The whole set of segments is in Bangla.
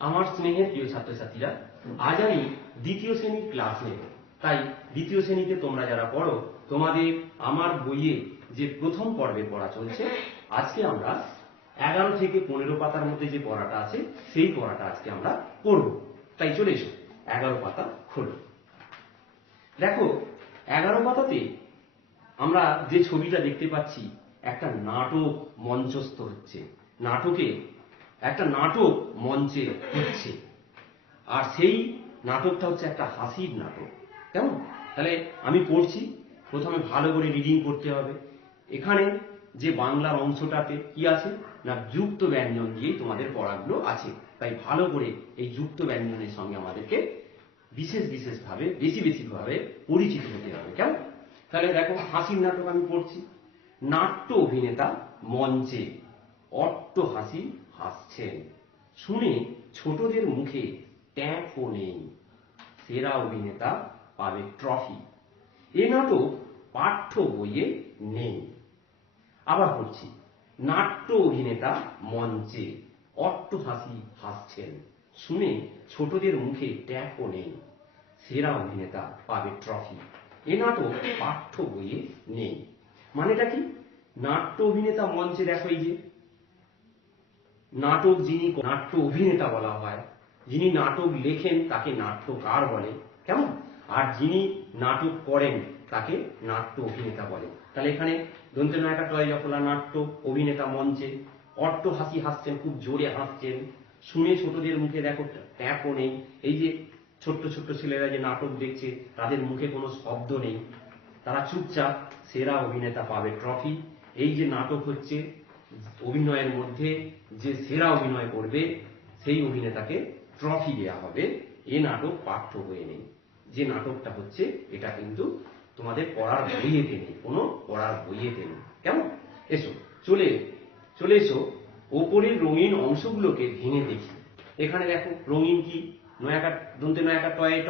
আমার স্নেহের প্রিয় ছাত্রছাত্রীরা, আজ আমি দ্বিতীয় শ্রেণীর ক্লাস নেব। তাই দ্বিতীয় শ্রেণীতে তোমরা যারা পড়ো, তোমাদের আমার বইয়ে যে প্রথম পর্বের পড়া চলছে, আজকে আমরা 11 থেকে 15 পাতার মধ্যে যে পড়াটা আছে সেই পড়াটা আজকে আমরা পড়ব। তাই চলে এসো, 11 পাতা খোলো। দেখো 11 পাতাতে আমরা যে ছবিটা দেখতে পাচ্ছি, একটা নাটক মঞ্চস্থ হচ্ছে। একটা নাটক মঞ্চে হচ্ছে, আর সেই নাটকটা হচ্ছে একটা হাসির নাটক। কেমন? তাহলে আমি পড়ছি, প্রথমে ভালো করে রিডিং করতে হবে। এখানে যে বাংলার অংশটাতে কি আছে না, যুক্ত ব্যঞ্জন দিয়ে তোমাদের পড়াগুলো আছে। তাই ভালো করে এই যুক্ত ব্যঞ্জনের সঙ্গে আমাদেরকে বিশেষভাবে বেশি পরিচিত হতে হবে। কেমন? তাহলে দেখো, হাসির নাটক আমি পড়ছি। নাট্য অভিনেতা মঞ্চে অট্ট হাসি হাসছেন, শুনে ছোটদের মুখে ট্যাঁকও নেই, সেরা অভিনেতা পাবে ট্রফি। এ নাটক পাঠ্য বইয়ে নেই। আবার পড়ছি, নাট্য অভিনেতা মঞ্চে অট্ট হাসি হাসছেন, শুনে ছোটদের মুখে ট্যাঁকও নেই, সেরা অভিনেতা পাবে ট্রফি। এ নাটক পাঠ্য বইয়ে নেই। মানেটা কি? নাট্য অভিনেতা মঞ্চে, দেখো এই যে নাটক, যিনি নাট্য অভিনেতা বলা হয়, যিনি নাটক লেখেন তাকে নাট্যকার বলে। কেমন? আর যিনি নাটক করেন তাকে নাট্য অভিনেতা বলে। তাহলে এখানে দন্তের নয়টা টয় জফলা, নাট্য অভিনেতা মঞ্চে অট্ট হাসি হাসছেন, খুব জোরে হাসছেন, শুনে ছোটদের মুখে দেখো ট্যাপও নেই। এই যে ছোট্ট ছোট্ট ছেলেরা যে নাটক দেখছে, তাদের মুখে কোনো শব্দ নেই, তারা চুপচাপ, সেরা অভিনেতা পাবে ট্রফি। এই যে নাটক হচ্ছে, অভিনয়ের মধ্যে যে সেরা অভিনয় করবে সেই অভিনেতাকে ট্রফি দেওয়া হবে। এ নাটক পাঠ্য বইয়ে নেই। যে নাটকটা হচ্ছে এটা কিন্তু তোমাদের পড়ার বইয়েতে নেই, কোনো পড়ার বইয়েতে নেই। কেমন? এসো, চলে এসো, ওপরের রঙিন অংশগুলোকে ভেঙে দেখি। এখানে দেখো রঙিন কি, নয়াকার দন্তে নয়াকার টয়ে ট,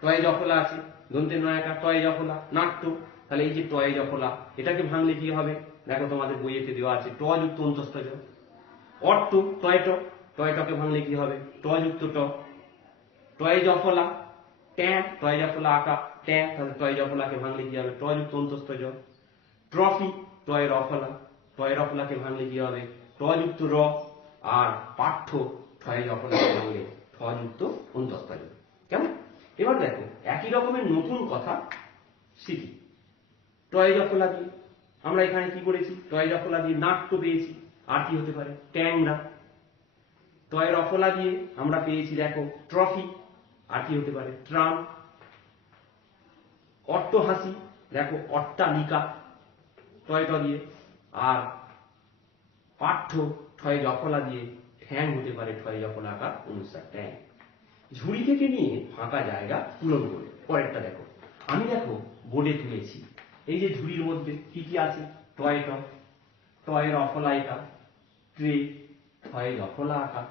টয়ে জফলা আছে, দন্তে নয়াকার টয়ে জফলা, নাট্য। তাহলে এই যে টয়ে জফলা, এটাকে ভাঙলে কি হবে? দেখো তোমাদের বইয়েতে দেওয়া আছে ট যুক্ত অন্তস্থ জ। অট্ট টয় ট, টয় টকে ভাঙলে কি হবে? ট যুক্ত ট। টয়ে জফলা ট্যাঁ, টয়ে জফলা আঁকা ট্যাঁ, তাহলে টয়ে জফলাকে ভাঙলে কি হবে? ট যুক্ত অন্তস্থ জ। ট্রফি টয়ে রফলা, টয়ে রফলাকে ভাঙলে কি হবে? ট যুক্ত র। আর পাঠ্য ঠয়ে জফলাকে ভাঙলে ঠ যুক্ত অন্তস্থ জ। কেমন? এবার দেখো একই রকমের নতুন কথা শিখি। টয়ে জফলা দিয়ে আমরা এখানে কি করেছি? টয়ে জফলা দিয়ে নাট্য পেয়েছি। আর কি হতে পারে? ট্যাংরা। টয়ে রফলা দিয়ে আমরা পেয়েছি দেখো ট্রফি। আর কি হতে পারে? ট্রাম। অট্ট হাসি, দেখো অট্টালিকা টয় ট দিয়ে। আর পাঠ্য ঠয়ে জফলা দিয়ে ঠ্যাং হতে পারে ঠয়ে জফলা আকার অনুসার ট্যাং। ঝুড়ি থেকে নিয়ে ফাঁকা জায়গা পূরণ করে। পরেরটা দেখো, আমি দেখো বোর্ডে তুলেছি। এই যে ঝুড়ির মধ্যে কি কি আছে? টয়ে ট, টয়ে রফলা এটা, ট্রে, ঠয়ে জফলা আঁকা,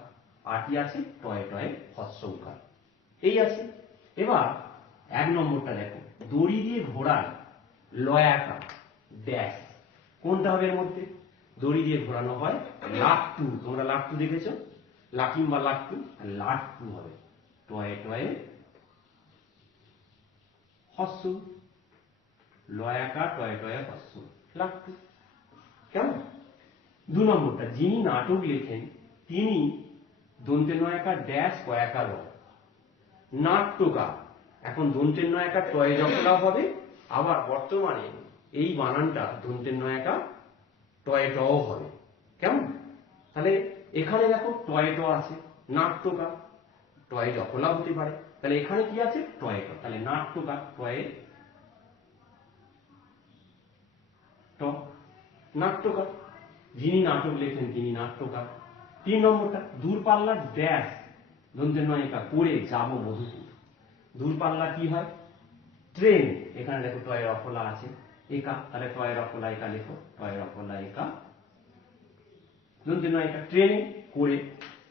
আর কি আছে? টয়ে টয়ে হস্য উকার, এই আছে। এবার 1 নম্বরটা দেখো, দড়ি দিয়ে ঘোড়ায় লয়াকা ড্যাশ। কোনটা হবে এর মধ্যে? দড়ি দিয়ে ঘোরানো হয় লাট্টু। তোমরা লাট্টু দেখেছো? লাকিম বা লাট্টু, লাট্টু হবে টয়ে টয়ে হস্য, লয়াকা টয়ে টয়ে হস্য, লাট্টু। কেমন? 2 নম্বরটা, যিনি নাটক লেখেন তিনি দন্তে নয়াকার ড্যাশ কয়াকার র, নাট্যকার। এখন দন্তের নয়াকার টয়ে জফলাও হবে, আবার বর্তমানে এই বানানটা দন্তের নয়াকার টয়ে টও হবে। কেমন? তাহলে এখানে দেখো টয়ে ট আছে, নাট্যকার, টয়ে জফলা হতে পারে। তাহলে এখানে কি আছে? টয়ে ট। তাহলে নাট্যকার টয়ে ট, নাট্যকার। যিনি নাটক লেখেন তিনি নাট্যকার। 3 নম্বরটা, দূরপাল্লার ড্যাশ দন্তের নয়িকা করে যাব মধুপুর। দূরপাল্লা কি হয়? ট্রেন। এখানে দেখো টয়ে রফলা আছে একা, তাহলে টয়ে রফলা একা লেখো, টয়ে রফলা একা দন্তের নয়িকা ট্রেনে করে,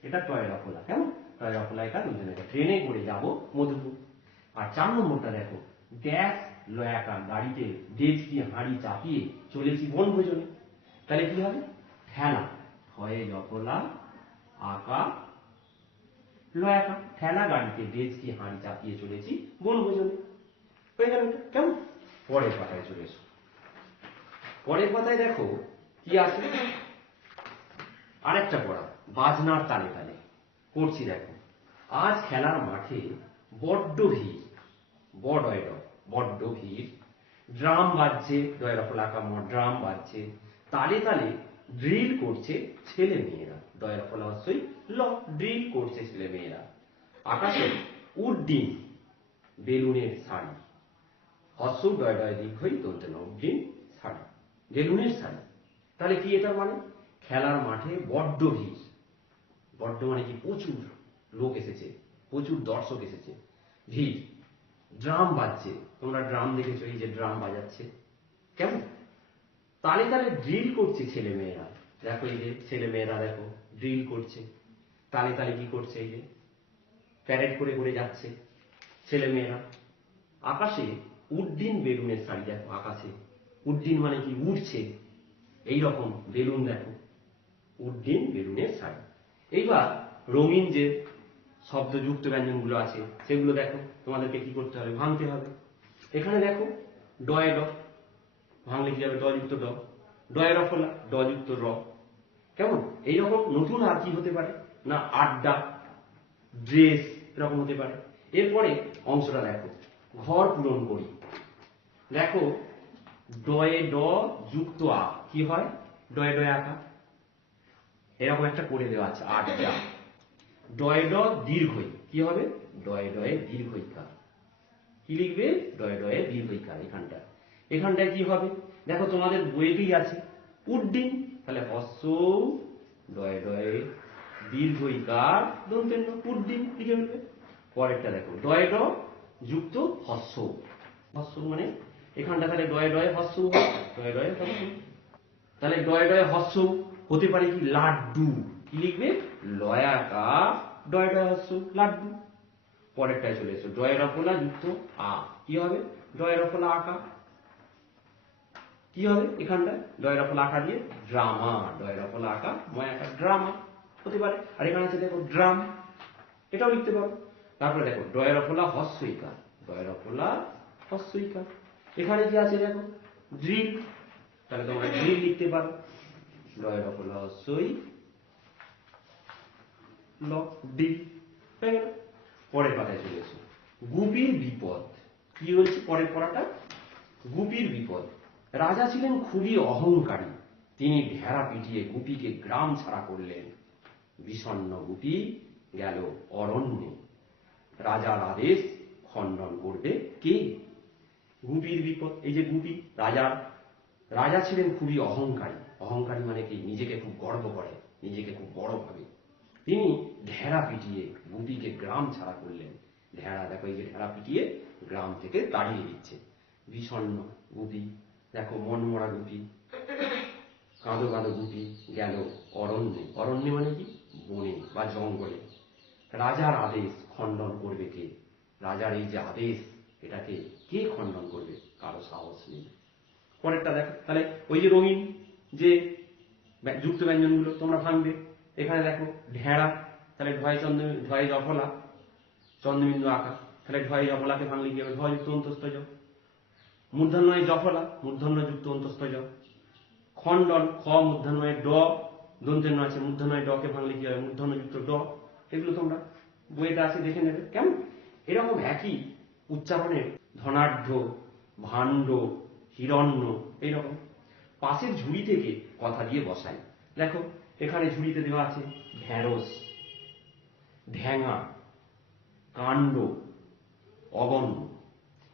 এটা টয়ে রফলা। কেমন? টয়ে রফলা একা দন্তের নয়িকা, ট্রেনে করে যাব মধুপুর। আর 4 নম্বরটা দেখো, ড্যাশ লয়াকা গাড়িতে ডেচকি হাঁড়ি চাপিয়ে চলেছি বনভোজনে। তাহলে কি হবে? ঠেলা, ঠয়ে জফলা আঁকা লয়াকা, ঠেলা গাড়িতে ডেচকি হাঁড়ি চাপিয়ে চলেছি বনভোজনে। হয়ে গেল এটা, কেমন? পরের পাতায় চলে এসো। পরের পাতায় দেখো কি আছে, আরেকটা পড়া, বাজনার তালে তালে। পড়ছি দেখো, আজ খেলার মাঠে বড্ড ভিড়, বড্ড ভিড়, ড্রাম বাজছে, ডয়রাফলাকা ড্রাম বাজছে, তালে তালে ড্রিল করছে ছেলে মেয়েরা, ডয়রাফলা হস্যই ল, ড্রিল করছে ছেলে মেয়েরা। আকাশে উড্ডিন বেলুনের শাড়ি, হস্য ডয় ডয় দীর্ঘই দন্তে ন, উড্ডিন শাড়ি, বেলুনের শাড়ি। তাহলে কি এটা মানে? খেলার মাঠে বড্ড ভিড়, বড্ড মানে কি প্রচুর লোক এসেছে, প্রচুর দর্শক এসেছে, ভিড়। ড্রাম বাজছে, তোমরা ড্রাম দেখেছো, এই যে ড্রাম বাজাচ্ছে, কেমন? তালে তালে ড্রিল করছে ছেলে মেয়েরা, দেখো এই যে ছেলে মেয়েরা দেখো ড্রিল করছে, তালে তালে কি করছে, এই যে প্যারেড করে করে যাচ্ছে ছেলে মেয়েরা। আকাশে উড্ডিন বেলুনের শাড়ি, দেখো আকাশে উড্ডিন মানে কি উড়ছে, এইরকম বেলুন দেখো, উড্ডিন বেলুনের শাড়ি। এইবার রঙিন যে শব্দযুক্ত ব্যঞ্জনগুলো আছে সেগুলো দেখো, তোমাদেরকে কি করতে হবে, ভাঙতে হবে। এখানে দেখো ডয়ে ড, ভাঙলে কি হবে, ড যুক্ত ড, ডয়ের রফলা ড যুক্ত র, কেমন? এইরকম নতুন আর কি হতে পারে না, আড্ডা, ড্রেস, এরকম হতে পারে। এরপরে অংশটা দেখো, ঘর পূরণ করি। দেখো ডয়ে ড যুক্ত আ কি হয়, ডয়ে ডয়ে আঁকা, এরকম একটা করে দেওয়া আছে, আড্ডা। ডয়ে ড দীর্ঘই কি হবে, ডয়ে ডয়ে দীর্ঘইকার, কি লিখবে, ডয়ে ডয়ে দীর্ঘইকার। এখানটায় কি হবে, দেখো তোমাদের বইয়েতেই আছে উড্ডিন, তাহলে হস্য ডয়ে ডয়ে দীর্ঘইকার দন্তের ন, উড্ডিন লিখে ফেলবে। পরেরটা দেখো, ডয়ে ড যুক্ত হস্য, হস্য মানে এখানটা তাহলে ডয়ে ডয়ে হস্য, ডয়ে ডয়ে হস্য। তাহলে ডয়ে ডয়ে হস্য হতে পারে কি, লাড্ডু, কি লিখবে, লয়াকা ডয়ে ডয়ে হস্য, লাড্ডু। পরেরটায় চলে এসো, ডয়ের রফলা যুক্ত আ, কি হবে, ডয়ের রফলা আঁকা, কি হবে এখানটায়, ডয়ের রফলা আঁকা দিয়ে ড্রামা, ডয়ের রফলা আঁকা ময় আঁকা, ড্রামা হতে পারে। আর এখানে আছে দেখো ড্রাম, এটাও লিখতে পারো। তারপরে দেখো ডয়ের রফলা হস্যইকার, ডয়ের রফলা হস্যইকার। এখানে কি আছে দেখো, ড্রিল, তাহলে তোমরা ড্রিল লিখতে পারো, ডয়ের রফলা হস্যই ল, ড্রিল, হয়ে গেল। পরের পাতায় চলে এসো, গুপির বিপদ। কি হচ্ছে পরের পড়াটা, গুপির বিপদ। রাজা ছিলেন খুবই অহংকারী, তিনি ভেড়া পিটিয়ে গুপিকে গ্রাম ছাড়া করলেন। বিষণ্ণ গুপি গেল অরণ্যে, রাজার আদেশ খণ্ডন করবে কে? গুপির বিপদ, এই যে গুপি, রাজা ছিলেন খুবই অহংকারী, অহংকারী মানে কি, নিজেকে খুব গর্ব করে, নিজেকে খুব বড় ভাবে। তিনি ঢেড়া পিটিয়ে গুপিকে গ্রাম ছাড়া করলেন। ঢেড়া দেখো, এই যে ঢেড়া পিটিয়ে গ্রাম থেকে তাড়িয়ে দিচ্ছে। বিষণ্ণ গুপি, দেখো মনমরা গুপি, কাঁদো কাঁদো গুপি গেল অরণ্যে, অরণ্যে মানে কি, বনে বা জঙ্গলে। রাজার আদেশ খণ্ডন করবে কে? রাজার এই যে আদেশ, এটাকে কে খণ্ডন করবে? কারো সাহস নেই। পরেরটা দেখো, তাহলে ওই যে রঙিন যে যুক্ত ব্যঞ্জনগুলো তোমরা ভাঙবে। এখানে দেখো ঢেড়া, তাহলে ঢয় জফলা চন্দ্রবিন্দু আঁকা, তাহলে ঢয় জফলাকে ভাঙলে কি হবে, ঢ যুক্ত অন্তস্থ জ। মূর্ধন্যয় জফলা, মূর্ধন্য যুক্ত অন্তস্থ জ। খণ্ডন, খ মূর্ধন্যয় ড, দন্তের ন আছে, মূর্ধন্যয় ডকে ভাঙলে কি হবে, মূর্ধন্য যুক্ত ড। এগুলো তোমরা বইটা আছে দেখে নেবে, কেমন? এরকম একই উচ্চারণের ধনাঢ্য, ভাণ্ড, হিরণ্য, এইরকম পাশের ঝুড়ি থেকে কথা দিয়ে বসাই। দেখো এখানে ঝুড়িতে দেওয়া আছে ঢেঁড়স, ঢ্যাঙা, কাণ্ড, অগণ্য,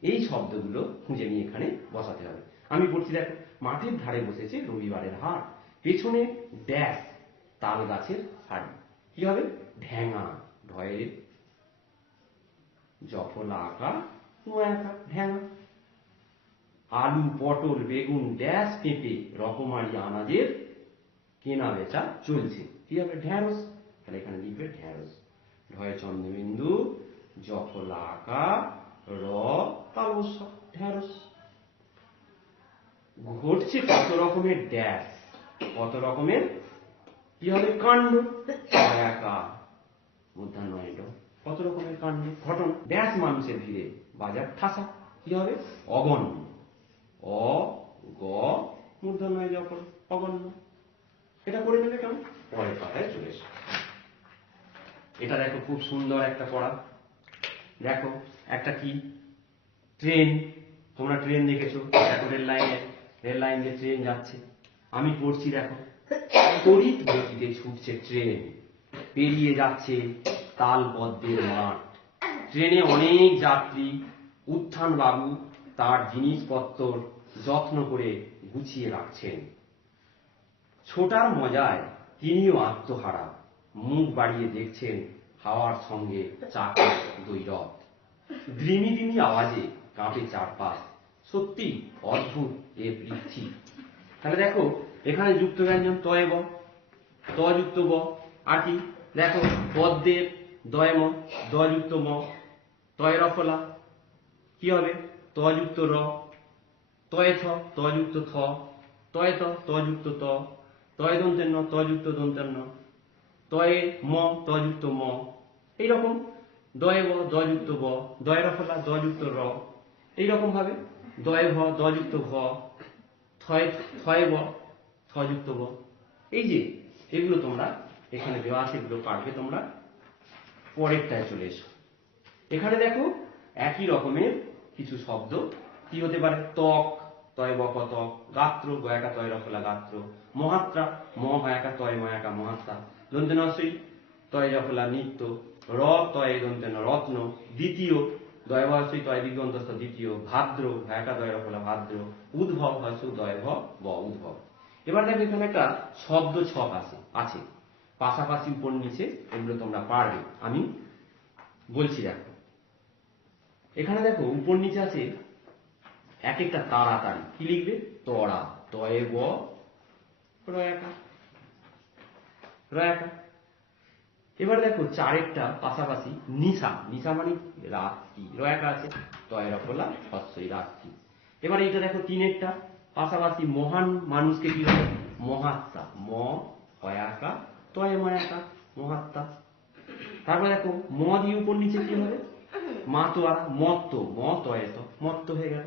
এই শব্দগুলো খুঁজে নিয়ে এখানে বসাতে হবে। আমি পড়ছি দেখো, মাঠের ধারে বসেছে রবিবারের হাট, পেছনে ড্যাশ তাল গাছের শাড়ি, কি হবে, ঢ্যাঙা, ঢয়ের জফলা আঁকা নয় আঁকা, ঢ্যাঙা। আলু, পটল, বেগুন, ড্যাশ, পেঁপে, রকমারি আনাজের কেনা বেচা চলছে, কি হবে, ঢেঁড়স। তাহলে এখানে লিখবে ঢেঁড়স, ঢয় চন্দ্রবিন্দু, জফলা আঁকা, র তালবস্য, ঢেঁড়স। ঘটছে কত রকমের ড্যাশ, কত রকমের কি হবে, কাণ্ড, একা মূর্ধন্যয় ড। কত রকমের কাণ্ডে ঘটনা ড্যাশ মানুষের ভিড়ে বাজার ঠাসা, কি হবে অগণ্য, অ গ মূর্ধন্যয় জ করো, অগণ্য। এটা করে নেবে কেমন, পরের পাতায় চলে এসো। এটা দেখো খুব সুন্দর একটা পড়া। দেখো একটা কি ট্রেন, তোমরা ট্রেন দেখেছো, দেখো রেল লাইন দিয়ে ট্রেন যাচ্ছে। আমি পড়ছি দেখো, তড়িৎ গতিতে ছুটছে ট্রেন, পেরিয়ে যাচ্ছে তালপদ্মের মাঠ। ট্রেনে অনেক যাত্রী, উত্থান বাবু তার জিনিসপত্র যত্ন করে গুছিয়ে রাখছেন। ছোটার মজায় তিনিও আত্মহারা, মুখ বাড়িয়ে দেখছেন হাওয়ার সঙ্গে চাকার দৈরথ। ধ্রিমি ধ্রিমি আওয়াজে কাঁপে চারপাশ, সত্যি অদ্ভুত এ পৃথ্বী। তাহলে দেখো এখানে যুক্ত ব্যঞ্জন তয়ে ব, ত যুক্ত ব, আর কি দেখো পদ্মের দয় ম, দ যুক্ত ম, তয় রফলা কি হবে ত যুক্ত র, তয়ে থ, ত যুক্ত থ, তয়ে ত, ত যুক্ত ত, তয়ে দন্তের ন, ত যুক্ত দন্তের ন, তয়ে ম, ত যুক্ত ম। এইরকম দয়ে ব, দ যুক্ত ব, দয় রফলা দ যুক্ত র, এইরকম ভাবে দয়ে ভ, দ যুক্ত ভ, থয়ে ব, থ যুক্ত ব। এই যে এগুলো তোমরা এখানে দেওয়া আছে, এগুলো পারবে তোমরা। পরেরটায় চলে এসো। এখানে দেখো একই রকমের কিছু শব্দ কি হতে পারে, ত্বক, তয় বক ত্বক, গাত্র, গয়াকা তয় রফলা গাত্র, মহাত্রা, ম হয়াকা তয় ময়াকা মহাত্রা, দন্তেনশ্রী তয় রফলা নিত্য, র তয় দন্তেন রত্ন, দ্বিতীয় দয়ভশ্রী তয় দিগন্তস্থ দ্বিতীয়, ভাদ্র ভয়াকা দয় রফলা ভাদ্র, উদ্ভব হস্য দয় ভ ব উদ্ভব। এবার দেখো এখানে একটা শব্দ ছক আছে পাশাপাশি উপর নিচে, এগুলো তোমরা পারবে। আমি বলছি দেখো, এখানে দেখো উপর নিচে আছে এক একটা তাড়াতাড়ি, কি লিখবে তড়া, তয়ে ব রয়াকা রয়াকা। এবার দেখো চারেরটা পাশাপাশি নিশা, নিশা মানে রাত্রি, রয়াকা আছে, তয় রফলা হস্যই রাত্রি। এবার এইটা দেখো তিনেরটা পাশাপাশি মহান মানুষকে কি হবে মহাত্মা, ম হয়াকা তয় ময়াকা মহাত্মা। তারপরে দেখো ম দিয়ে উপর নিচে কি হবে মাতোয়া, মত্ত, ম তয়ে তো মত্ত হয়ে গেল।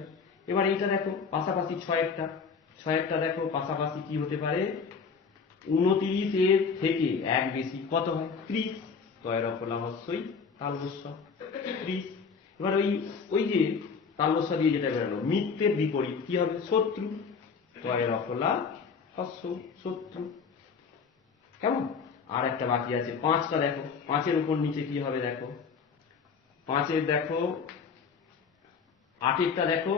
এবার এইটা দেখো পাশাপাশি ছয়েরটা দেখো পাশাপাশি কি হতে পারে 29 এর থেকে এক বেশি কত হয় 30, তয় রফলা হস্যই তালবস্য 30। এবার ওই যে তালবস্য দিয়ে যেটা বেরোলো মিত্রের বিপরীত কি হবে শত্রু, তয় রফলা হস্য শত্রু। কেমন? আর একটা বাকি আছে পাঁচটা, দেখো পাঁচের উপর নিচে কি হবে দেখো, পাঁচের দেখো আটেরটা দেখো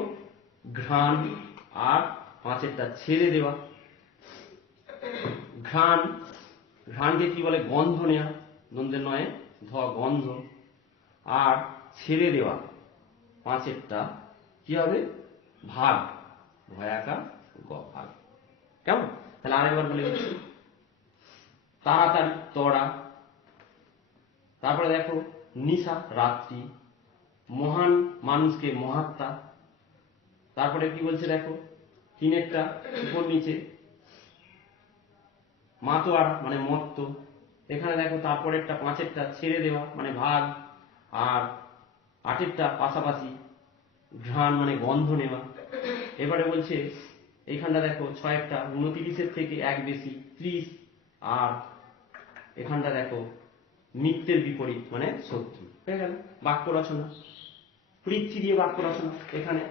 ঘ্রাণ, আর পাঁচেরটা ছেড়ে দেওয়া। ঘ্রাণ, ঘ্রাণকে কি বলে গন্ধ নেয়া, দ্বন্দ্বের নয় ধ গন্ধ, আর ছেড়ে দেওয়া পাঁচেরটা কি হবে ভাগ, ভয়াকা গ ভাগ। কেমন? তাহলে আরেকবার বলে দিচ্ছি, তাড়াতাড়ি তড়া, তারপরে দেখো নিশা রাত্রি, মহান মানুষকে মহাত্মা, তারপরে কি বলছে দেখো তিনেরটা উপর নিচে মাতোয়ারা মানে মত্ত, এখানে দেখো তারপরেরটা পাঁচেরটা ছেড়ে দেওয়া মানে ভাগ, আর আটেরটা পাশাপাশি ঘ্রাণ মানে গন্ধ নেওয়া। এবারে বলছে এইখানটা দেখো ছয়েরটা 29 এর থেকে এক বেশি 30, আর এখানটা দেখো মিত্রের বিপরীত মানে শত্রু। হয়ে গেল বাক্য রচনা। পৃথ্বী দিয়ে বাক্য রচনা, এখানে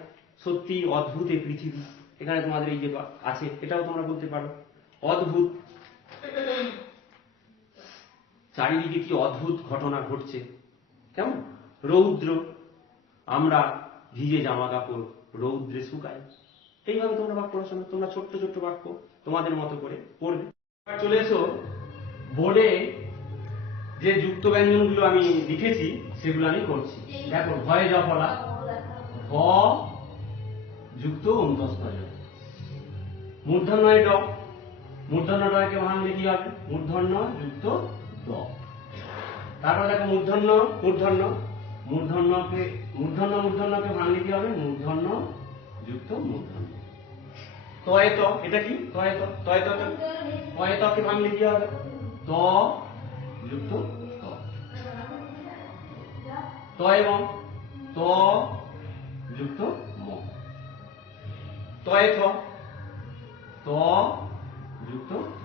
সত্যি অদ্ভুত এই পৃথিবী, এখানে তোমাদের এই যে আছে এটাও তোমরা বলতে পারো অদ্ভুত, চারিদিকে কি অদ্ভুত ঘটনা ঘটছে। কেমন? রৌদ্র, আমরা ভিজে জামা কাপড় রৌদ্রে শুকাই। এইভাবে তোমরা বাক্য রচনা, তোমরা ছোট্ট ছোট্ট বাক্য তোমাদের মতো করে পড়বে। চলে এসো বোর্ডে যে যুক্ত ব্যঞ্জনগুলো আমি লিখেছি সেগুলো আমি করছি। দেখো ভয়ে জফলা, ভ যুক্ত অন্তস্থ জ, মূর্ধন্যয় ড, মূর্ধন্য ডয়কে ভাঙলে কি হবে মূর্ধন্য যুক্ত ড। তারপর দেখো মূর্ধন্য মূর্ধন্যকে ভাঙলে কি হবে মূর্ধন্য যুক্ত মূর্ধন্য। তয়ে ত, এটা কি তয়ে তকে ভাঙলে কি হবে ত যুক্ত ত। ত এবং ত যুক্ত ম। তয়ে থ, ত যুক্ত থ।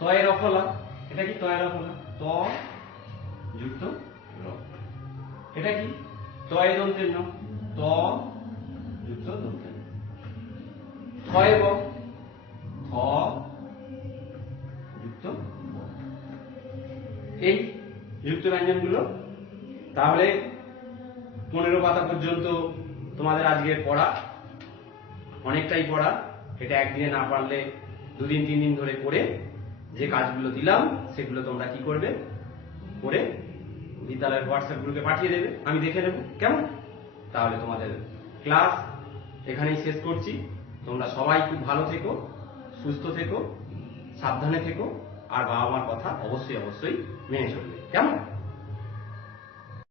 তয়ে রফলা, এটা কি তয়ে রফলা, ত যুক্ত র। এটা কি তয়ে দন্তের ন, ত যুক্ত দন্তের ন। থয়ে ব, থ যুক্ত ব। এই যুক্ত ব্যঞ্জনগুলো। তাহলে 15 পাতা পর্যন্ত তোমাদের আজকের পড়া, অনেকটাই পড়া। এটা একদিনে না পারলে 2 দিন 3 দিন ধরে করে যে কাজগুলো দিলাম সেগুলো তোমরা কি করবে, করে বিদ্যালয়ের হোয়াটসঅ্যাপ গ্রুপে পাঠিয়ে দেবে, আমি দেখে নেব, কেমন? তাহলে তোমাদের ক্লাস এখানেই শেষ করছি। তোমরা সবাই খুব ভালো থেকো, সুস্থ থেকো, সাবধানে থেকো, আর বাবা মার কথা অবশ্যই অবশ্যই মেনে চলবে, কেমন?